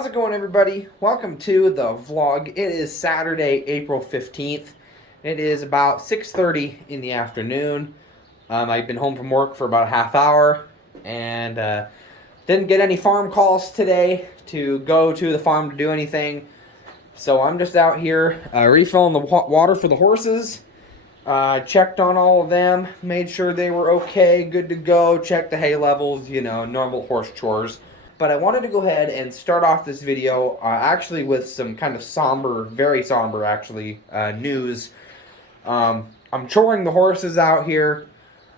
How's it going, everybody? Welcome to the vlog. It is Saturday, April 15th. It is about 6:30 in the afternoon. I've been home from work for about a half hour and didn't get any farm calls today to go to the farm to do anything. So I'm just out here refilling the water for the horses. Checked on all of them, made sure they were okay, good to go, checked the hay levels, normal horse chores. But I wanted to go ahead and start off this video actually with some kind of somber, very somber actually, news. I'm choring the horses out here,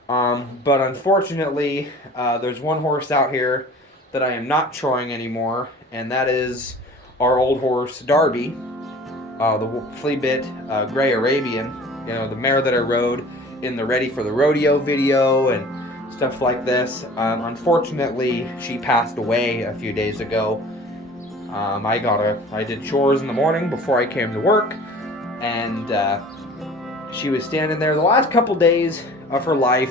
but unfortunately there's one horse out here that I am not choring anymore, and that is our old horse Darby, the flea-bit gray Arabian, the mare that I rode in the Ready for the Rodeo video and stuff like this. Unfortunately, she passed away a few days ago. I did chores in the morning before I came to work, and she was standing there the last couple days of her life.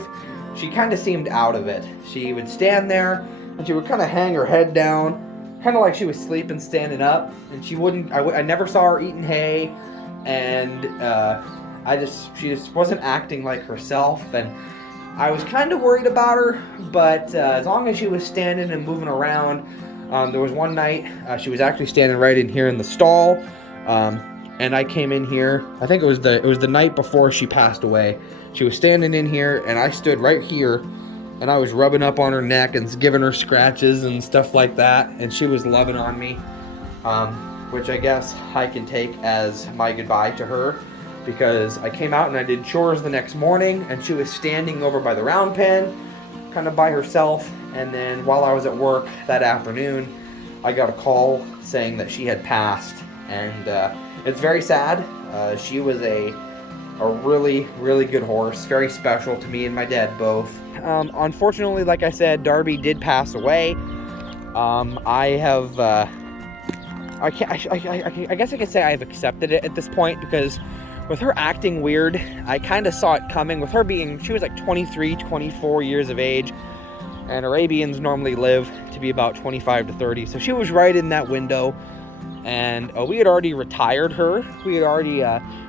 She kind of seemed out of it. She would stand there and she would kind of hang her head down, kind of like she was sleeping standing up, and she wouldn't. I never saw her eating hay, and she just wasn't acting like herself, and I was kind of worried about her, but as long as she was standing and moving around, there was one night she was actually standing right in here in the stall, and I came in here. I think it was the night before she passed away. She was standing in here, and I stood right here, and I was rubbing up on her neck and giving her scratches and stuff like that, and she was loving on me, which I guess I can take as my goodbye to her. Because I came out and I did chores the next morning, and she was standing over by the round pen, kind of by herself. And then while I was at work that afternoon, I got a call saying that she had passed, and it's very sad. She was a really, really good horse, very special to me and my dad both. Unfortunately, like I said, Darby did pass away. I guess I could say I've accepted it at this point, because with her acting weird, I kind of saw it coming. With her she was like 23, 24 years of age, and Arabians normally live to be about 25 to 30, so she was right in that window. And we had already retired her. We had already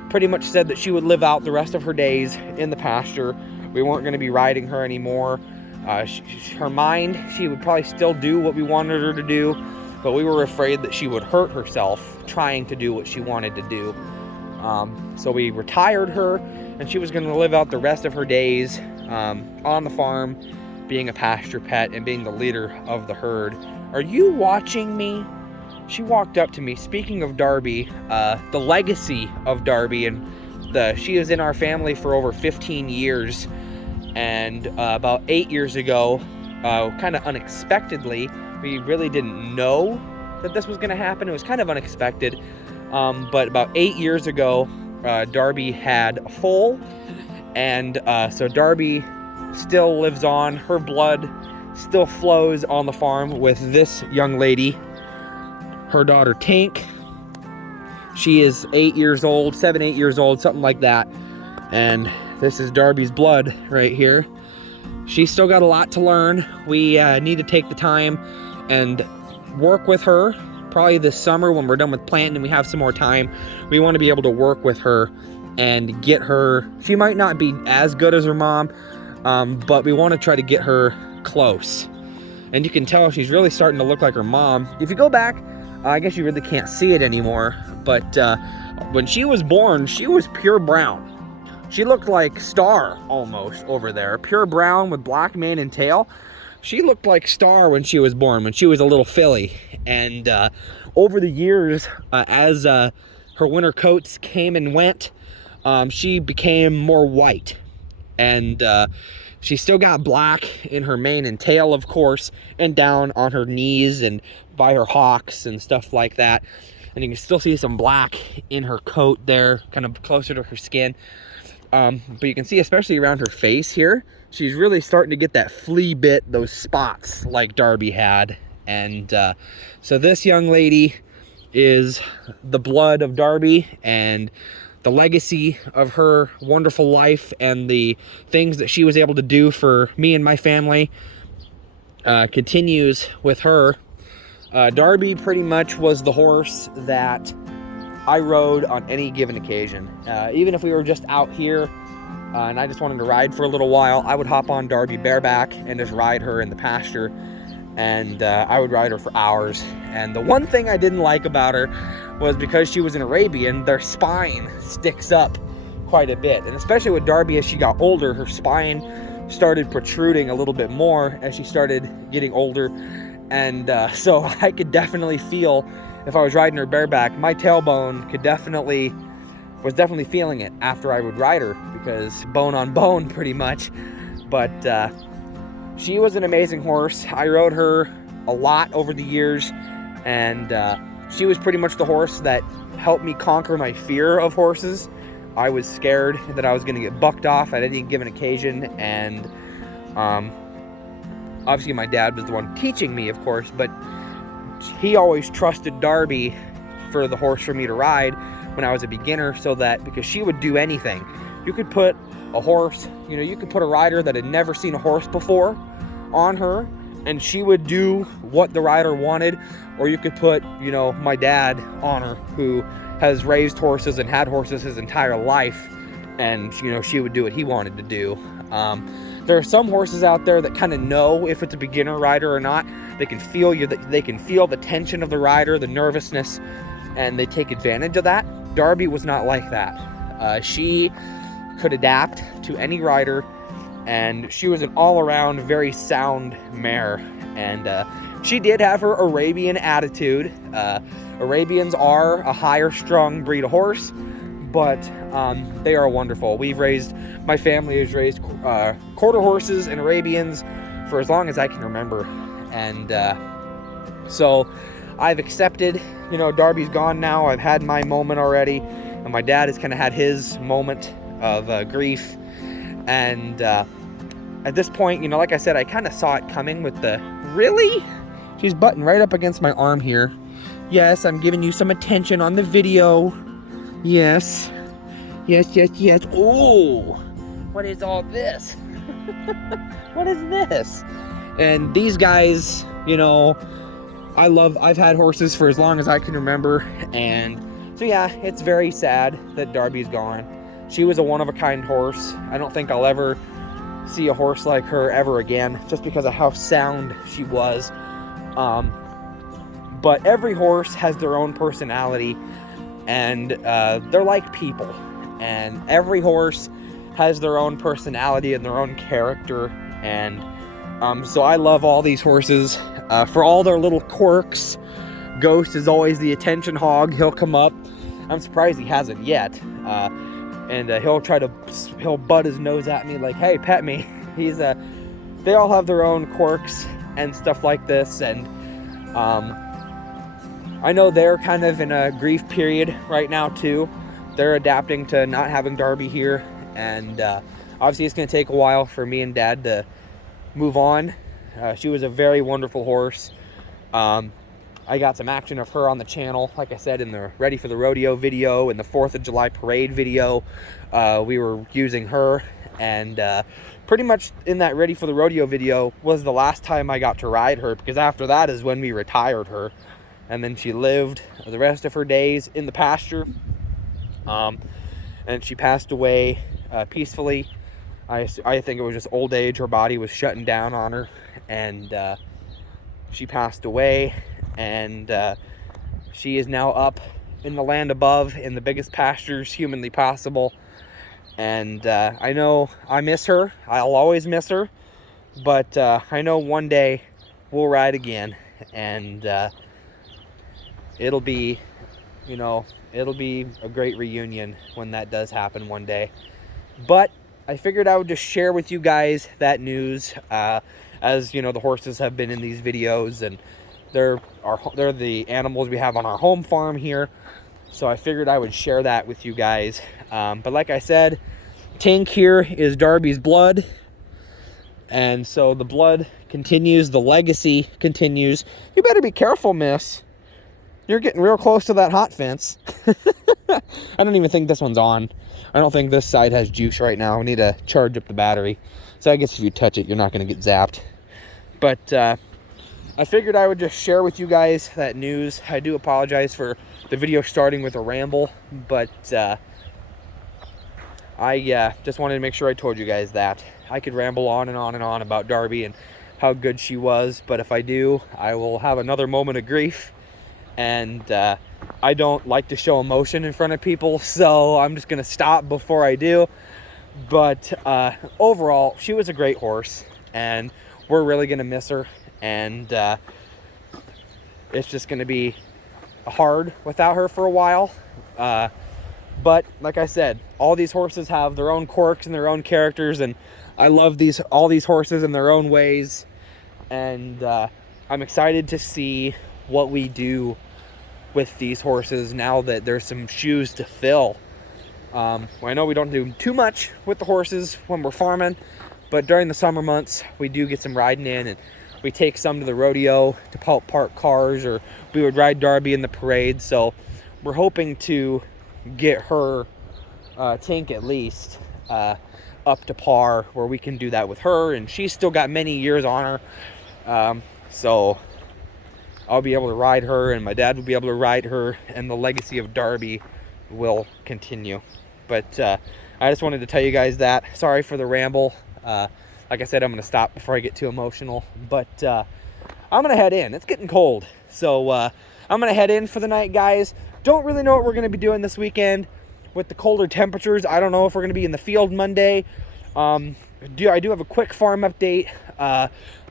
pretty much said that she would live out the rest of her days in the pasture. We weren't going to be riding her anymore. Her mind, she would probably still do what we wanted her to do, but we were afraid that she would hurt herself trying to do what she wanted to do. So we retired her, and she was going to live out the rest of her days on the farm, being a pasture pet and being the leader of the herd. Are you watching me? She walked up to me. Speaking of Darby, the legacy of Darby, and she is in our family for over 15 years, and about 8 years ago, kind of unexpectedly, we really didn't know that this was going to happen. It was kind of unexpected. But about 8 years ago, Darby had a foal, and so Darby still lives on. Her blood still flows on the farm with this young lady, her daughter Tink. She is 8 years old, 7, 8 years old, something like that, and this is Darby's blood right here. She's still got a lot to learn. We need to take the time and work with her. Probably this summer, when we're done with planting and we have some more time, we want to be able to work with her and get her. She might not be as good as her mom, but we want to try to get her close. And you can tell she's really starting to look like her mom. If you go back, I guess you really can't see it anymore, but when she was born, she was pure brown. She looked like Star almost over there, pure brown with black mane and tail. She looked like Star when she was born, when she was a little filly. And over the years, as her winter coats came and went, she became more white. And she still got black in her mane and tail, of course, and down on her knees and by her hocks and stuff like that. And you can still see some black in her coat there, kind of closer to her skin. But you can see, especially around her face here, she's really starting to get that flea bit, those spots like Darby had. And so this young lady is the blood of Darby, and the legacy of her wonderful life and the things that she was able to do for me and my family continues with her. Darby pretty much was the horse that I rode on any given occasion. Even if we were just out here and I just wanted to ride for a little while, I would hop on Darby bareback and just ride her in the pasture. And I would ride her for hours. And the one thing I didn't like about her was because she was an Arabian, their spine sticks up quite a bit. And especially with Darby, as she got older, her spine started protruding a little bit more as she started getting older. And so I could definitely feel, if I was riding her bareback, my tailbone was definitely feeling it after I would ride her, because bone on bone pretty much. But she was an amazing horse. I rode her a lot over the years, and she was pretty much the horse that helped me conquer my fear of horses. I was scared that I was going to get bucked off at any given occasion, and obviously my dad was the one teaching me, of course, but he always trusted Darby for the horse for me to ride when I was a beginner, so that, because she would do anything. You could put a horse, you could put a rider that had never seen a horse before on her, and she would do what the rider wanted. Or you could put, my dad on her, who has raised horses and had horses his entire life, and, she would do what he wanted to do. There are some horses out there that kind of know if it's a beginner rider or not. They can feel they can feel the tension of the rider, the nervousness, and they take advantage of that. Darby was not like that. She could adapt to any rider, and she was an all-around very sound mare. And she did have her Arabian attitude. Arabians are a higher strung breed of horse, but they are wonderful. My family has raised quarter horses and Arabians for as long as I can remember. And so I've accepted, Darby's gone now. I've had my moment already, and my dad has kind of had his moment of grief. And at this point, like I said, I kind of saw it coming with the, really? She's butting right up against my arm here. Yes, I'm giving you some attention on the video. Yes. Yes. Oh, what is all this? What is this? And these guys, I've had horses for as long as I can remember. And so yeah, it's very sad that Darby's gone. She was a one-of-a-kind horse. I don't think I'll ever see a horse like her ever again, just because of how sound she was. But every horse has their own personality, and they're like people. And every horse has their own personality and their own character. And so I love all these horses for all their little quirks. Ghost is always the attention hog. He'll come up. I'm surprised he hasn't yet. And he'll butt his nose at me like, hey, pet me. They all have their own quirks and stuff like this. And I know they're kind of in a grief period right now too. They're adapting to not having Darby here. And obviously it's going to take a while for me and Dad to move on. She was a very wonderful horse. I got some action of her on the channel, like I said, in the Ready for the Rodeo video and the 4th of July parade video. We were using her, and pretty much in that Ready for the Rodeo video was the last time I got to ride her, because after that is when we retired her. And then she lived the rest of her days in the pasture, and she passed away peacefully. I think it was just old age. Her body was shutting down on her, and she passed away. And she is now up in the land above in the biggest pastures humanly possible. And I know I miss her. I'll always miss her. But I know one day we'll ride again. And it'll be a great reunion when that does happen one day. But I figured I would just share with you guys that news. As the horses have been in these videos, and they're the animals we have on our home farm here. So I figured I would share that with you guys. But like I said, Tink here is Darby's blood. And so the blood continues, the legacy continues. You better be careful, miss. You're getting real close to that hot fence. I don't even think this one's on. I don't think this side has juice right now. We need to charge up the battery. So I guess if you touch it, you're not going to get zapped. But I figured I would just share with you guys that news. I do apologize for the video starting with a ramble, but I just wanted to make sure I told you guys that. I could ramble on and on and on about Darby and how good she was, but if I do, I will have another moment of grief, and I don't like to show emotion in front of people, so I'm just gonna stop before I do. But overall, she was a great horse, and we're really gonna miss her, and it's just gonna be hard without her for a while. But like I said, all these horses have their own quirks and their own characters, and I love all these horses in their own ways, and I'm excited to see what we do with these horses now that there's some shoes to fill. Well, I know we don't do too much with the horses when we're farming, but during the summer months we do get some riding in, and we take some to the rodeo to help park cars, or we would ride Darby in the parade. So we're hoping to get her Tink at least up to par where we can do that with her, and she's still got many years on her, so I'll be able to ride her, and my dad will be able to ride her, and the legacy of Darby will continue. But I just wanted to tell you guys that. Sorry for the ramble. Like I said, I'm gonna stop before I get too emotional, but I'm gonna head in. It's getting cold, so I'm gonna head in for the night, guys. Don't really know what we're gonna be doing this weekend with the colder temperatures. I don't know if we're gonna be in the field Monday. I do have a quick farm update.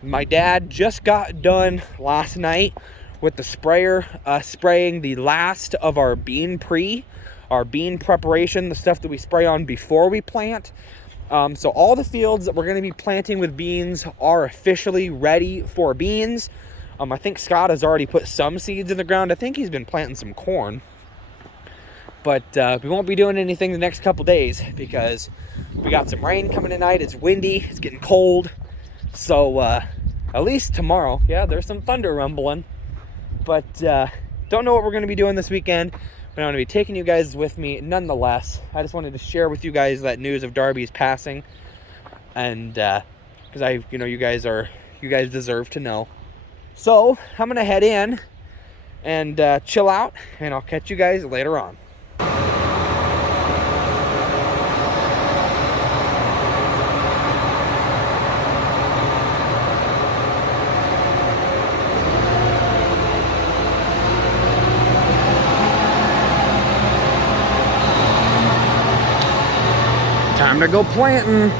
My dad just got done last night with the sprayer spraying the last of our bean preparation, the stuff that we spray on before we plant. So all the fields that we're going to be planting with beans are officially ready for beans. I think Scott has already put some seeds in the ground. I think he's been planting some corn. But we won't be doing anything the next couple days because we got some rain coming tonight. It's windy. It's getting cold. So at least tomorrow, yeah, there's some thunder rumbling. But don't know what we're going to be doing this weekend. But I'm going to be taking you guys with me nonetheless. I just wanted to share with you guys that news of Darby's passing. And because you guys deserve to know. So I'm going to head in and chill out, and I'll catch you guys later on. Time to go planting.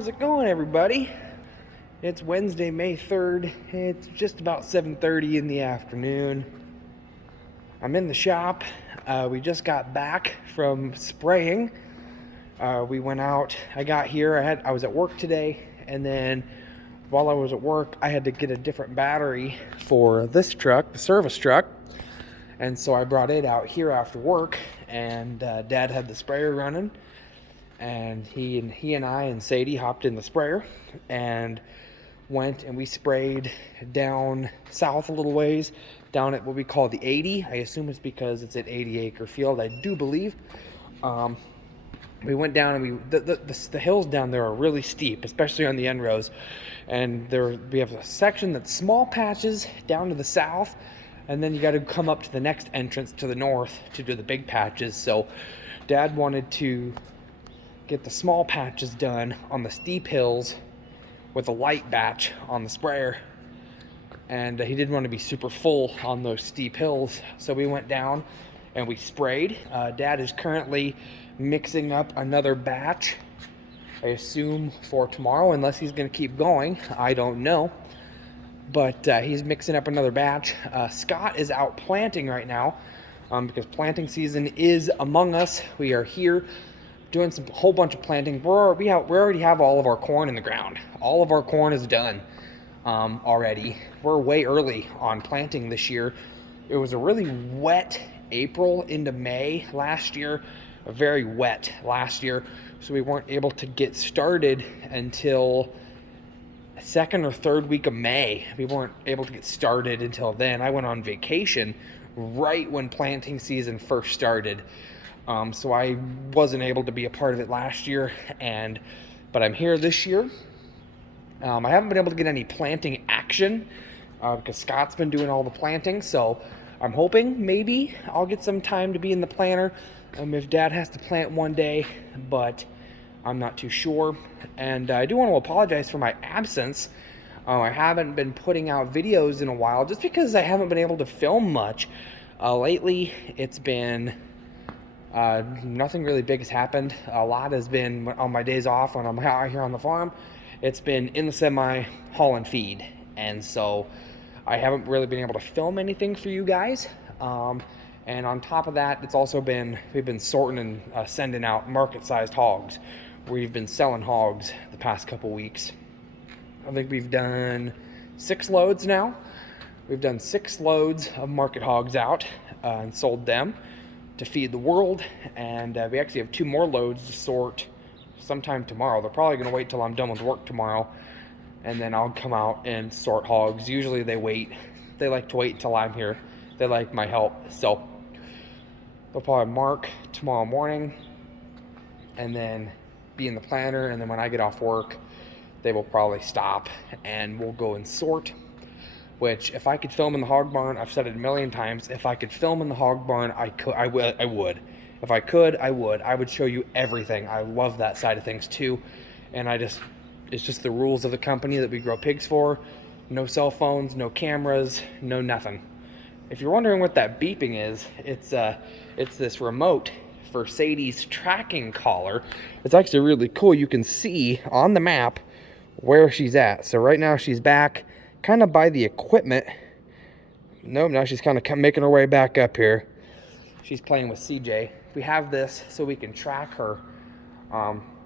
How's it going, everybody? It's Wednesday, May 3rd. It's just about 7:30 in the afternoon. I'm in the shop. We just got back from spraying. We went out. I got here. I was at work today, and then while I was at work, I had to get a different battery for this truck, the service truck. And so I brought it out here after work, and Dad had the sprayer running, and he and I and Sadie hopped in the sprayer and went and we sprayed down south a little ways, down at what we call the 80. I assume it's because it's an 80-acre field, I do believe. We went down and the hills down there are really steep, especially on the end rows. And we have a section that's small patches down to the south, and then you got to come up to the next entrance to the north to do the big patches. So Dad wanted to get the small patches done on the steep hills with a light batch on the sprayer, and he didn't want to be super full on those steep hills. So we went down and we sprayed. Dad is currently mixing up another batch, I assume for tomorrow, unless he's going to keep going. I don't know. But he's mixing up another batch. Scott is out planting right now because planting season is among us. We are here doing a whole bunch of planting. We already have all of our corn in the ground. All of our corn is done already. We're way early on planting this year. It was a really wet April into May last year. Very wet last year, so we weren't able to get started until second or third week of May. We weren't able to get started until then. I went on vacation right when planting season first started, so I wasn't able to be a part of it last year, but I'm here this year. I haven't been able to get any planting action because Scott's been doing all the planting, so I'm hoping maybe I'll get some time to be in the planter if Dad has to plant one day, but I'm not too sure. And I do want to apologize for my absence. I haven't been putting out videos in a while just because I haven't been able to film much. Lately, it's been nothing really big has happened. A lot has been on my days off when I'm out here on the farm. It's been in the semi, hauling feed, and so I haven't really been able to film anything for you guys. And on top of that, we've been sorting and sending out market-sized hogs. We've been selling hogs the past couple weeks. I think we've done 6 loads now. We've done 6 loads of market hogs out and sold them to feed the world. And we actually have 2 more loads to sort sometime tomorrow. They're probably going to wait till I'm done with work tomorrow, and then I'll come out and sort hogs. Usually they like to wait until I'm here. They like my help, so they'll probably mark tomorrow morning and then be in the planter, and then when I get off work, they will probably stop and we'll go and sort. Which, if I could film in the hog barn, I've said it a million times, if I could film in the hog barn, I would. If I could, I would. I would show you everything. I love that side of things too, and it's just the rules of the company that we grow pigs for. No cell phones, no cameras, no nothing. If you're wondering what that beeping is, it's this remote for Sadie's tracking collar. It's actually really cool. You can see on the map where she's at. So right now she's back kind of by the equipment. Nope, now she's kind of making her way back up here. She's playing with CJ. We have this so we can track her.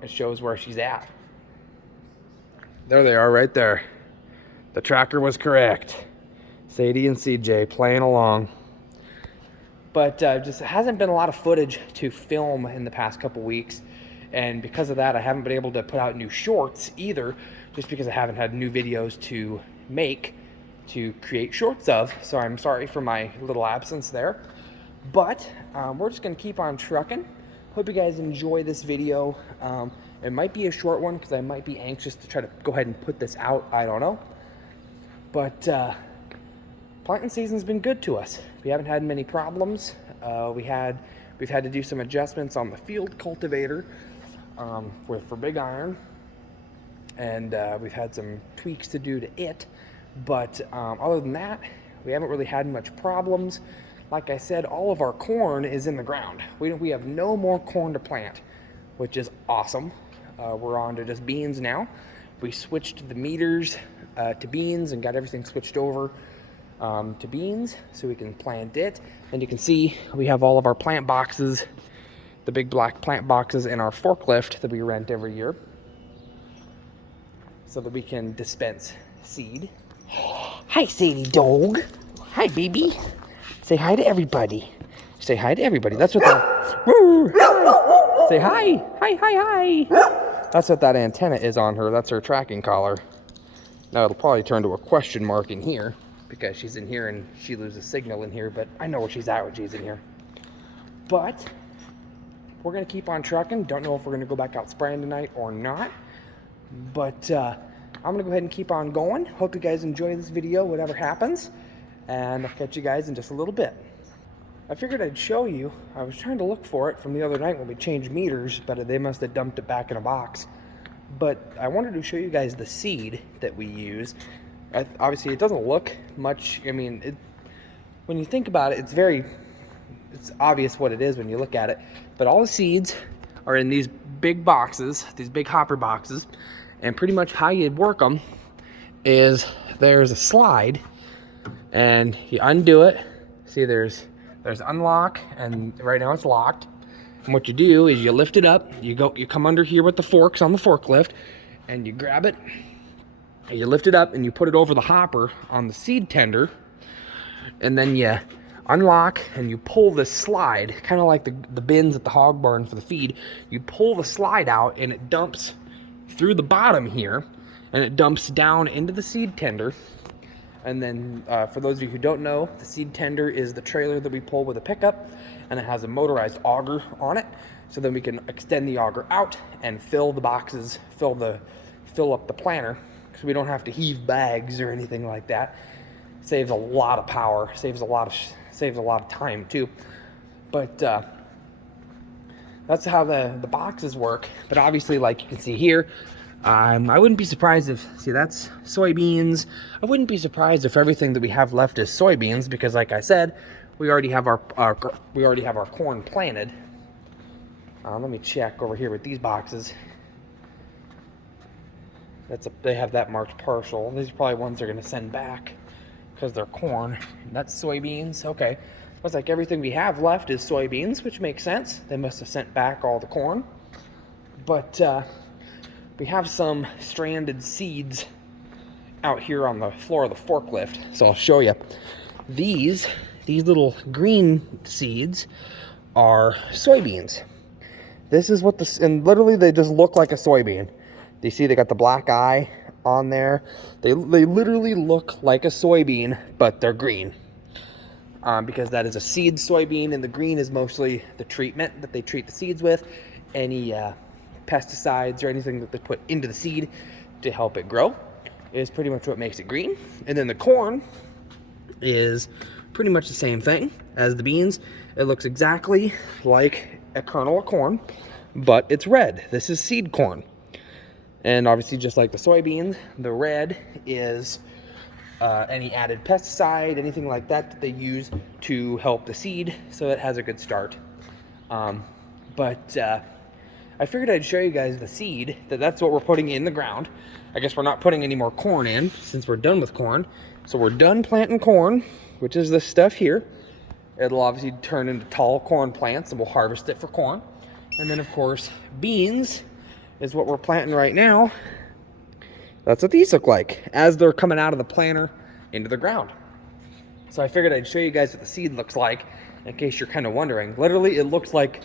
It shows where she's at. There they are right there. The tracker was correct. Sadie and CJ playing along. But just hasn't been a lot of footage to film in the past couple weeks. And because of that, I haven't been able to put out new shorts either, just because I haven't had new videos to make to create shorts of. So I'm sorry for my little absence there. But we're just going to keep on trucking. Hope you guys enjoy this video. It might be a short one because I might be anxious to try to go ahead and put this out. I don't know. But planting season's been good to us. We haven't had many problems. We've had to do some adjustments on the field cultivator for big iron, and we've had some tweaks to do to it. But other than that, we haven't really had much problems. Like I said, all of our corn is in the ground. We have no more corn to plant, which is awesome. we're on to just beans now. We switched the meters to beans and got everything switched over to beans so we can plant it. And you can see we have all of our plant boxes, the big black plant boxes in our forklift that we rent every year so that we can dispense seed. Hi, Sadie dog. Hi, baby. Say hi to everybody. Say hi to everybody. That's what that... Say hi. Hi, hi, hi. That's what that antenna is on her. That's her tracking collar. Now it'll probably turn to a question mark in here because she's in here and she loses signal in here, but I know where she's at when she's in here. But we're going to keep on trucking. Don't know if we're going to go back out spraying tonight or not. But I'm going to go ahead and keep on going. Hope you guys enjoy this video, whatever happens. And I'll catch you guys in just a little bit. I figured I'd show you. I was trying to look for it from the other night when we changed meters, but they must have dumped it back in a box. But I wanted to show you guys the seed that we use. Obviously, it doesn't look much. I mean, when you think about it, it's obvious what it is when you look at it. But all the seeds are in these big boxes, these big hopper boxes. And pretty much how you work them is there's a slide, and you undo it. See, there's unlock, and right now it's locked. And what you do is you lift it up. You come under here with the forks on the forklift, and you grab it. And you lift it up, and you put it over the hopper on the seed tender, and then you unlock and you pull this slide, kind of like the bins at the hog barn for the feed. You pull the slide out, and it dumps through the bottom here, and it dumps down into the seed tender. And then for those of you who don't know, the seed tender is the trailer that we pull with a pickup, and it has a motorized auger on it, so then we can extend the auger out and fill the boxes, fill up the planter, so we don't have to heave bags or anything like that. Saves a lot of power, saves a lot of time too. But that's how the boxes work. But obviously, like you can see here, I wouldn't be surprised if, see, that's soybeans. I wouldn't be surprised if everything that we have left is soybeans, because like I said, we already have our corn planted. Let me check over here with these boxes. They have that marked partial. These are probably ones they're going to send back because they're corn. That's soybeans. Okay. Looks like everything we have left is soybeans, which makes sense. They must have sent back all the corn. But we have some stranded seeds out here on the floor of the forklift. So I'll show you. These little green seeds are soybeans. This is what and literally they just look like a soybean. Do you see they got the black eye on there? They literally look like a soybean, but they're green. Because that is a seed soybean, and the green is mostly the treatment that they treat the seeds with. Any pesticides or anything that they put into the seed to help it grow is pretty much what makes it green. And then the corn is pretty much the same thing as the beans. It looks exactly like a kernel of corn, but it's red. This is seed corn. And obviously, just like the soybeans, the red is any added pesticide, anything like that they use to help the seed so it has a good start. I figured I'd show you guys the seed, that's what we're putting in the ground. I guess we're not putting any more corn in since we're done with corn. So we're done planting corn, which is this stuff here. It'll obviously turn into tall corn plants, and we'll harvest it for corn. And then, of course, beans is what we're planting right now. That's what these look like as they're coming out of the planter into the ground. So I figured I'd show you guys what the seed looks like in case you're kind of wondering. Literally, it looks like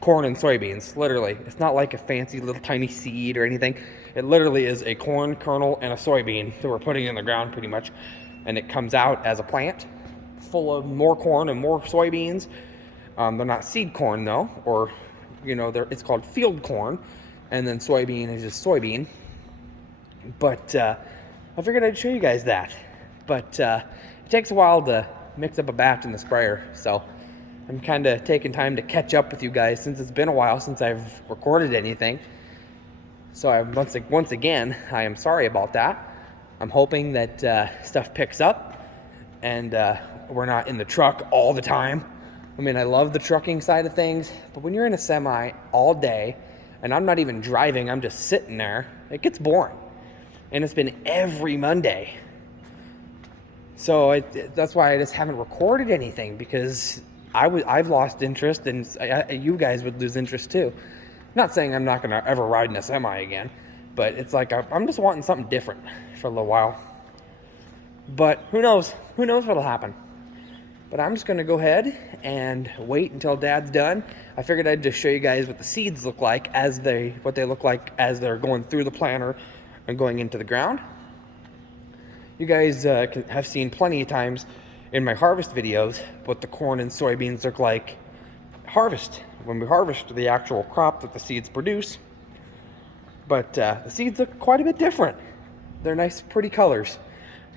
corn and soybeans. Literally, it's not like a fancy little tiny seed or anything. It literally is a corn kernel and a soybean that we're putting in the ground pretty much, and it comes out as a plant full of more corn and more soybeans. They're not seed corn though, or it's called field corn, and then soybean is just soybean. But I figured I'd show you guys that. But it takes a while to mix up a batch in the sprayer, so I'm kind of taking time to catch up with you guys since it's been a while since I've recorded anything. So once again, I am sorry about that. I'm hoping that stuff picks up and we're not in the truck all the time. I mean, I love the trucking side of things, but when you're in a semi all day and I'm not even driving, I'm just sitting there, it gets boring. And it's been every Monday. So that's why I just haven't recorded anything, because I've lost interest, and you guys would lose interest too. Not saying I'm not going to ever ride in a semi again, but it's like I'm just wanting something different for a little while. But who knows? Who knows what'll happen? But I'm just going to go ahead and wait until Dad's done. I figured I'd just show you guys what the seeds look like what they look like as they're going through the planter and going into the ground. You guys have seen plenty of times in my harvest videos what the corn and soybeans look like when we harvest the actual crop that the seeds produce. But the seeds look quite a bit different. They're nice, pretty colors.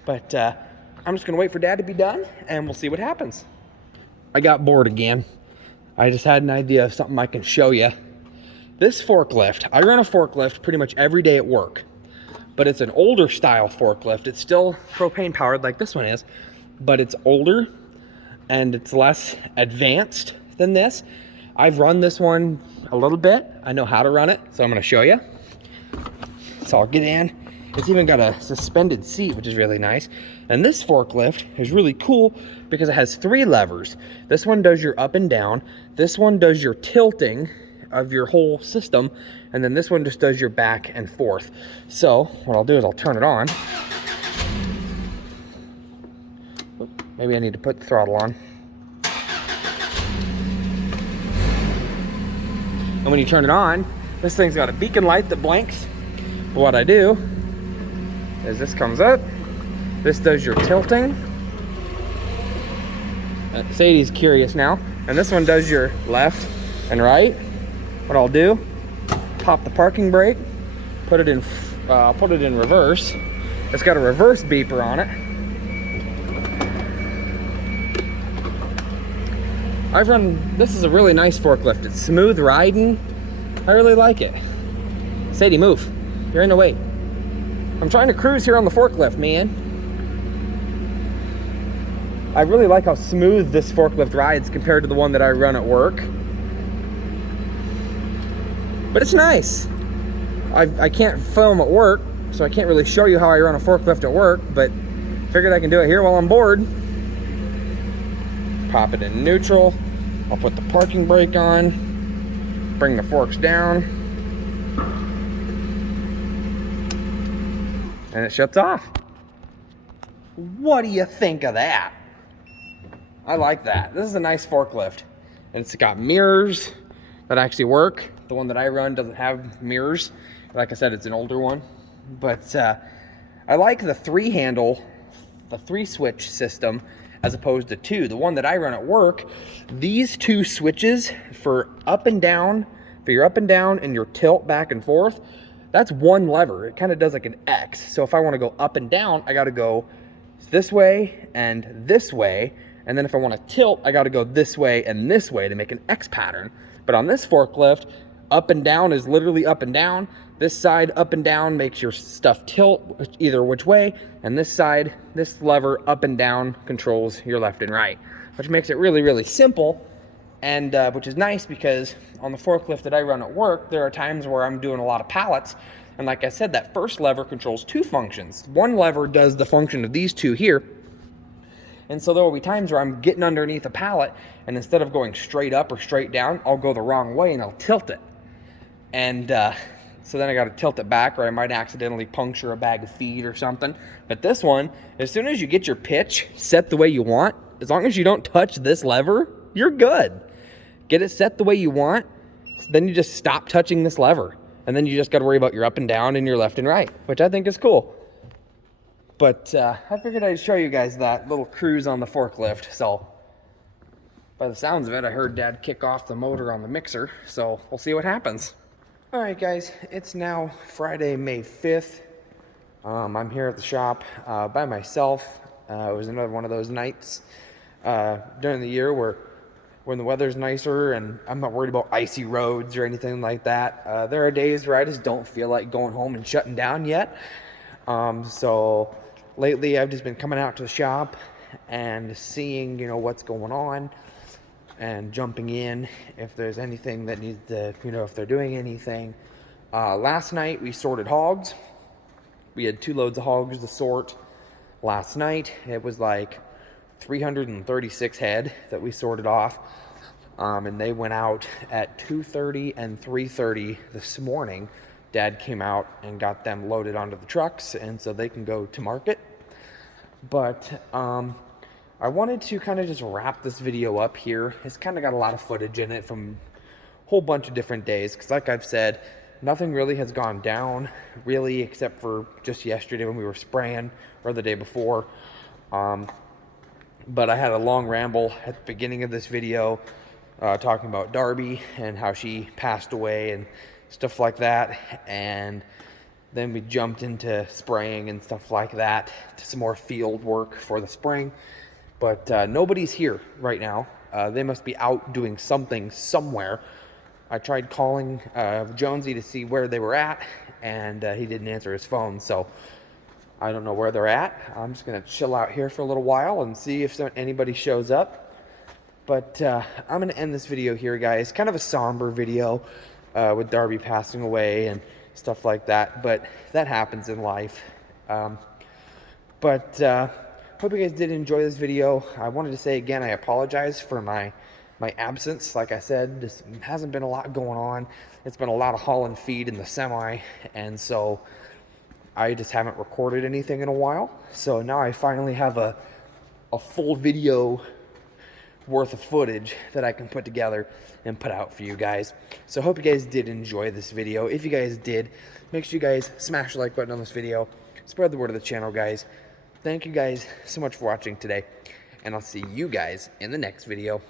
But I'm just gonna wait for Dad to be done, and we'll see what happens. I got bored again. I just had an idea of something I can show you. This forklift, I run a forklift pretty much every day at work, but it's an older style forklift. It's still propane powered like this one is, but it's older and it's less advanced than this. I've run this one a little bit. I know how to run it, so I'm gonna show you. So I'll get in. It's even got a suspended seat, which is really nice. And this forklift is really cool because it has 3 levers. This one does your up and down. This one does your tilting of your whole system. And then this one just does your back and forth. So what I'll do is I'll turn it on. Maybe I need to put the throttle on. And when you turn it on, this thing's got a beacon light that blinks. But what I do is this comes up, this does your tilting. Sadie's curious now. And this one does your left and right. What I'll do, pop the parking brake, put it in reverse. It's got a reverse beeper on it. This is a really nice forklift. It's smooth riding. I really like it. Sadie, move. You're in the way. I'm trying to cruise here on the forklift, man. I really like how smooth this forklift rides compared to the one that I run at work. But it's nice. I can't film at work, so I can't really show you how I run a forklift at work, but figured I can do it here while I'm bored. Pop it in neutral. I'll put the parking brake on. Bring the forks down. And it shuts off. What do you think of that? I like that. This is a nice forklift. And it's got mirrors that actually work. The one that I run doesn't have mirrors. Like I said, it's an older one. But I like the 3-handle, the 3-switch system, as opposed to 2. The one that I run at work, these 2 switches for up and down, for your up and down and your tilt back and forth, that's one lever. It kind of does like an X. So if I want to go up and down, I got to go this way and this way. And then if I want to tilt, I got to go this way and this way to make an X pattern. But on this forklift, up and down is literally up and down. This side up and down makes your stuff tilt either which way. And this side, this lever up and down controls your left and right, which makes it really, really simple. And which is nice because on the forklift that I run at work, there are times where I'm doing a lot of pallets. And like I said, that first lever controls 2 functions. One lever does the function of these 2 here. And so there will be times where I'm getting underneath a pallet, and instead of going straight up or straight down, I'll go the wrong way and I'll tilt it. And so then I got to tilt it back, or I might accidentally puncture a bag of feed or something. But this one, as soon as you get your pitch set the way you want, as long as you don't touch this lever, you're good. Get it set the way you want, then you just stop touching this lever. And then you just got to worry about your up and down and your left and right, which I think is cool. But I figured I'd show you guys that little cruise on the forklift. So by the sounds of it, I heard Dad kick off the motor on the mixer. So we'll see what happens. All right, guys, it's now Friday, May 5th. I'm here at the shop by myself. It was another one of those nights during the year where when the weather's nicer and I'm not worried about icy roads or anything like that. There are days where I just don't feel like going home and shutting down yet. So lately I've just been coming out to the shop and seeing, what's going on. and jumping in if there's anything that needs to, if they're doing anything. Last night we sorted hogs. We had 2 loads of hogs to sort last night. It was like 336 head that we sorted off. And they went out at 2:30 and 3:30 this morning. Dad came out and got them loaded onto the trucks, and so they can go to market. But I wanted to kind of just wrap this video up here. It's kind of got a lot of footage in it from a whole bunch of different days, because like I've said, nothing really has gone down, really, except for just yesterday when we were spraying, or the day before. But I had a long ramble at the beginning of this video talking about Darby and how she passed away and stuff like that. And then we jumped into spraying and stuff like that, to some more field work for the spring. But nobody's here right now. They must be out doing something somewhere. I tried calling Jonesy to see where they were at, and he didn't answer his phone, so I don't know where they're at. I'm just going to chill out here for a little while and see if anybody shows up. But I'm going to end this video here, guys. Kind of a somber video with Darby passing away and stuff like that, but that happens in life. Hope you guys did enjoy this video. I wanted to say again, I apologize for my absence. Like I said, this hasn't been a lot going on. It's been a lot of haul and feed in the semi, and so I just haven't recorded anything in a while. So now I finally have a full video worth of footage that I can put together and put out for you guys. So hope you guys did enjoy this video. If you guys did, make sure you guys smash the like button on this video. Spread the word of the channel, guys. Thank you guys so much for watching today, and I'll see you guys in the next video.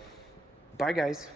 Bye, guys.